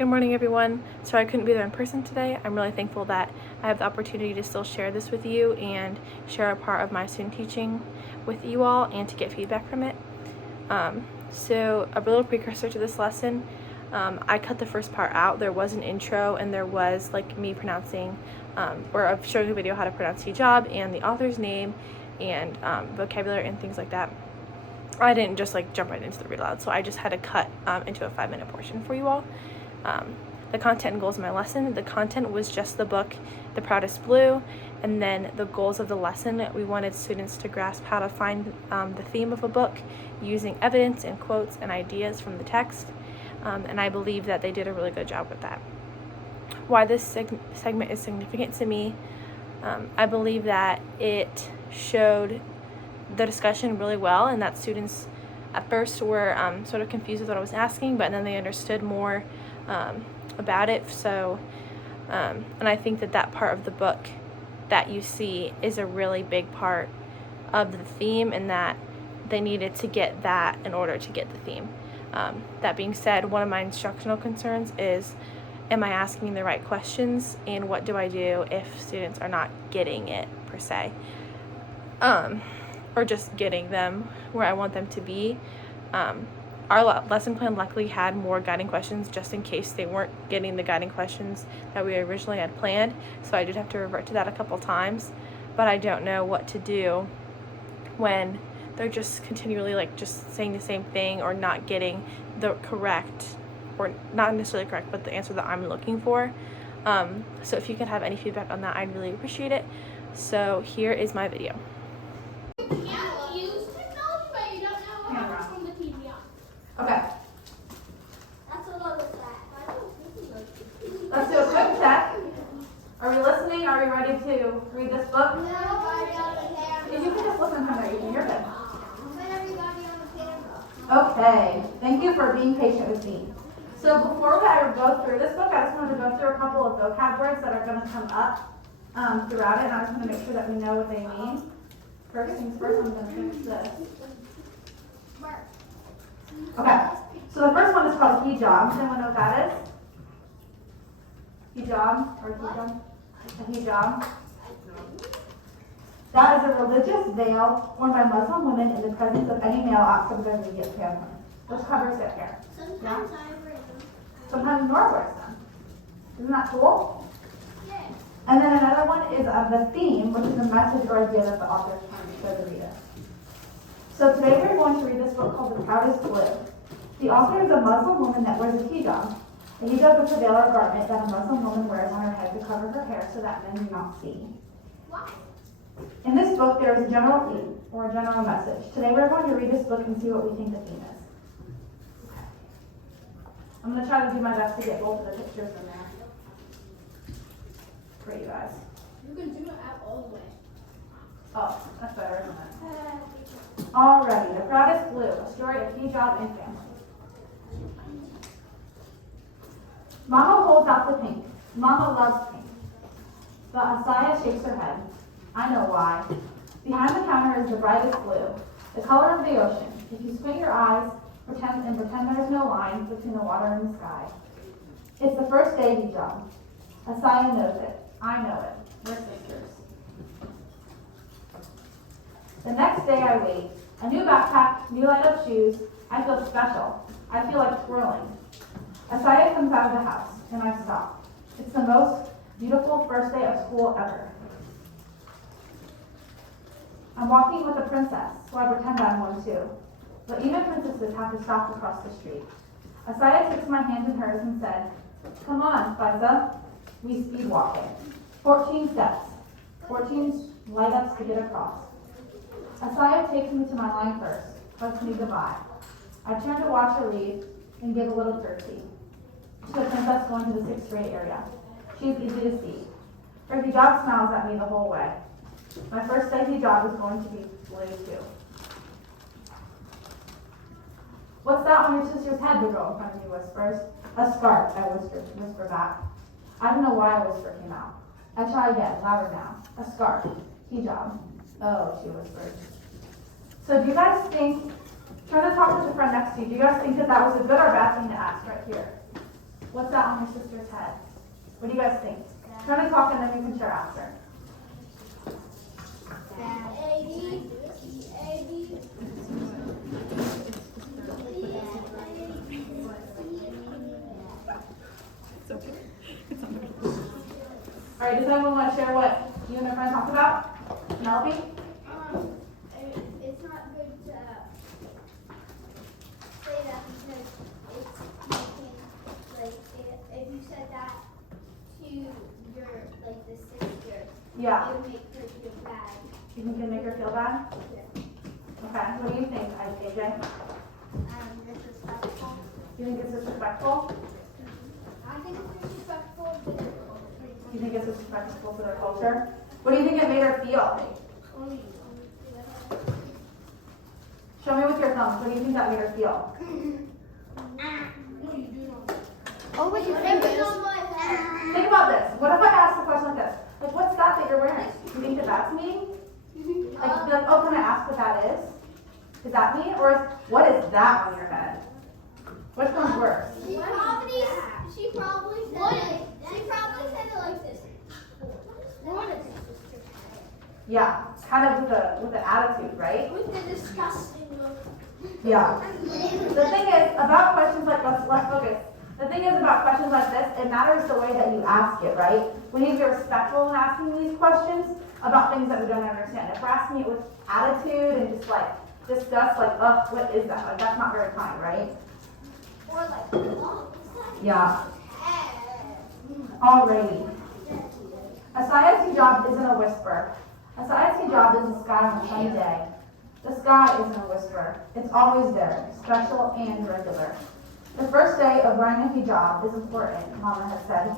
Good morning, everyone. Sorry I couldn't be there in person today. I'm really thankful that I have the opportunity to still share this with you and share a part of my student teaching with you all and to get feedback from it. So a little precursor to this lesson, I cut the first part out. There was an intro and there was like me pronouncing or showing a video how to pronounce hijab and the author's name and vocabulary and things like that. I didn't just like jump right into the read aloud, so I just had to cut into a 5-minute portion for you all. The content and goals of my lesson. The content was just the book, The Proudest Blue, and then the goals of the lesson. We wanted students to grasp how to find the theme of a book using evidence and quotes and ideas from the text, and I believe that they did a really good job with that. Why this segment is significant to me, I believe that it showed the discussion really well, and that students at first were sort of confused with what I was asking, but then they understood more about it. So, and I think that part of the book that you see is a really big part of the theme, and that they needed to get that in order to get the theme. That being said, one of my instructional concerns is, am I asking the right questions, and what do I do if students are not getting it per se, or just getting them where I want them to be. Our lesson plan luckily had more guiding questions just in case they weren't getting the guiding questions that we originally had planned, so I did have to revert to that a couple times, but I don't know what to do when they're just continually like just saying the same thing or not getting the correct, or not necessarily correct, but the answer that I'm looking for. So if you could have any feedback on that, I'd really appreciate it. So here is my video. Okay. Let's do a quick check. Are we listening? Are we ready to read this book? If you can just listen from there, you're good. Okay. Thank you for being patient with me. So before I go through this book, I just wanted to go through a couple of vocab words that are going to come up throughout it, and I just want to make sure that we know what they mean. First things first, I'm going to finish this. Okay, so the first one is called hijab. Does anyone know what that is? Hijab or hijab? A hijab. That is a religious veil worn by Muslim women in the presence of any male outside of their immediate family, which covers their hair. Sometimes I wear them. Sometimes Nora wears them. Isn't that cool? Yes. And then another one is of the theme, which is a message or idea that the author is trying to show the reader. So today we're going to read this book called The Proudest Blue. The author is a Muslim woman that wears a hijab. A hijab is a veil or garment that a Muslim woman wears on her head to cover her hair so that men do not see. Why? In this book, there is a general theme, or a general message. Today we're going to read this book and see what we think the theme is. Okay. I'm going to try to do my best to get both of the pictures in there for you guys. You can do it out all the way. Oh, that's better, isn't it? Alrighty, The Proudest Blue, a story of hijab and family. Mama holds out the pink. Mama loves pink. But Asaya shakes her head. I know why. Behind the counter is the brightest blue, the color of the ocean. If you squint your eyes, pretend there's no line between the water and the sky. It's the first day hijab. Asaya knows it. I know it. We're sisters. The next day I wait. A new backpack, new light up shoes. I feel special. I feel like twirling. Asaya comes out of the house, and I stop. It's the most beautiful first day of school ever. I'm walking with a princess, so I pretend I'm one too. But even princesses have to stop to cross the street. Asaya takes my hand in hers and said, "Come on, Faiza." We speed walk it. 14 steps. 14 light ups to get across. Asaya takes me to my line first, hugs me goodbye. I turn to watch her leave and give a little curtsy to the princess going to the 6th grade area. She's easy to see. Her hijab smiles at me the whole way. My first day hijab is going to be blue too. What's that on your sister's head? The girl in front of me whispers. A scarf, I whisper back. I don't know why a whisper came out. I try again, louder now. A scarf, hijab. Oh, she whispered. So do you guys think, try to talk with the friend next to you, do you guys think that was a good or bad thing to ask right here? What's that on your sister's head? What do you guys think? Try to talk and then you can share after. Alright, does anyone want to share what you and their friend talked about? Penelope? It's not good to say that because it's making, like, if you said that to your, like, the sister, Yeah. it would make her feel bad. You think it'd make her feel bad? Yeah. Okay, what do you think, AJ? Disrespectful. You think it's disrespectful? I think it's disrespectful to their culture. You think it's disrespectful to their culture? What do you think it made her feel? Show me with your thumbs. What do you think that made her feel? Oh, with your fingers. Think about this. What if I ask a question like this? Like, what's that you're wearing? You think that that's me? Like, be like, oh, can I ask what that is? Is that me? Or what is that on your head? Which one's worse? She probably said it like this. What is it? Yeah, kind of with the attitude, right? With the disgusting look. Yeah. The thing is about questions like let's focus. The thing is about questions like this, it matters the way that you ask it, right? We need to be respectful in asking these questions about things that we don't understand. If we're asking it with attitude and just like disgust, like, ugh, what is that? Like that's not very kind, right? Or like, oh, Yeah. Alrighty. A science hijab isn't a whisper. A science hijab is the sky on a sunny day. The sky isn't a whisper. It's always there, special and regular. The first day of wearing a hijab is important, Mama has said.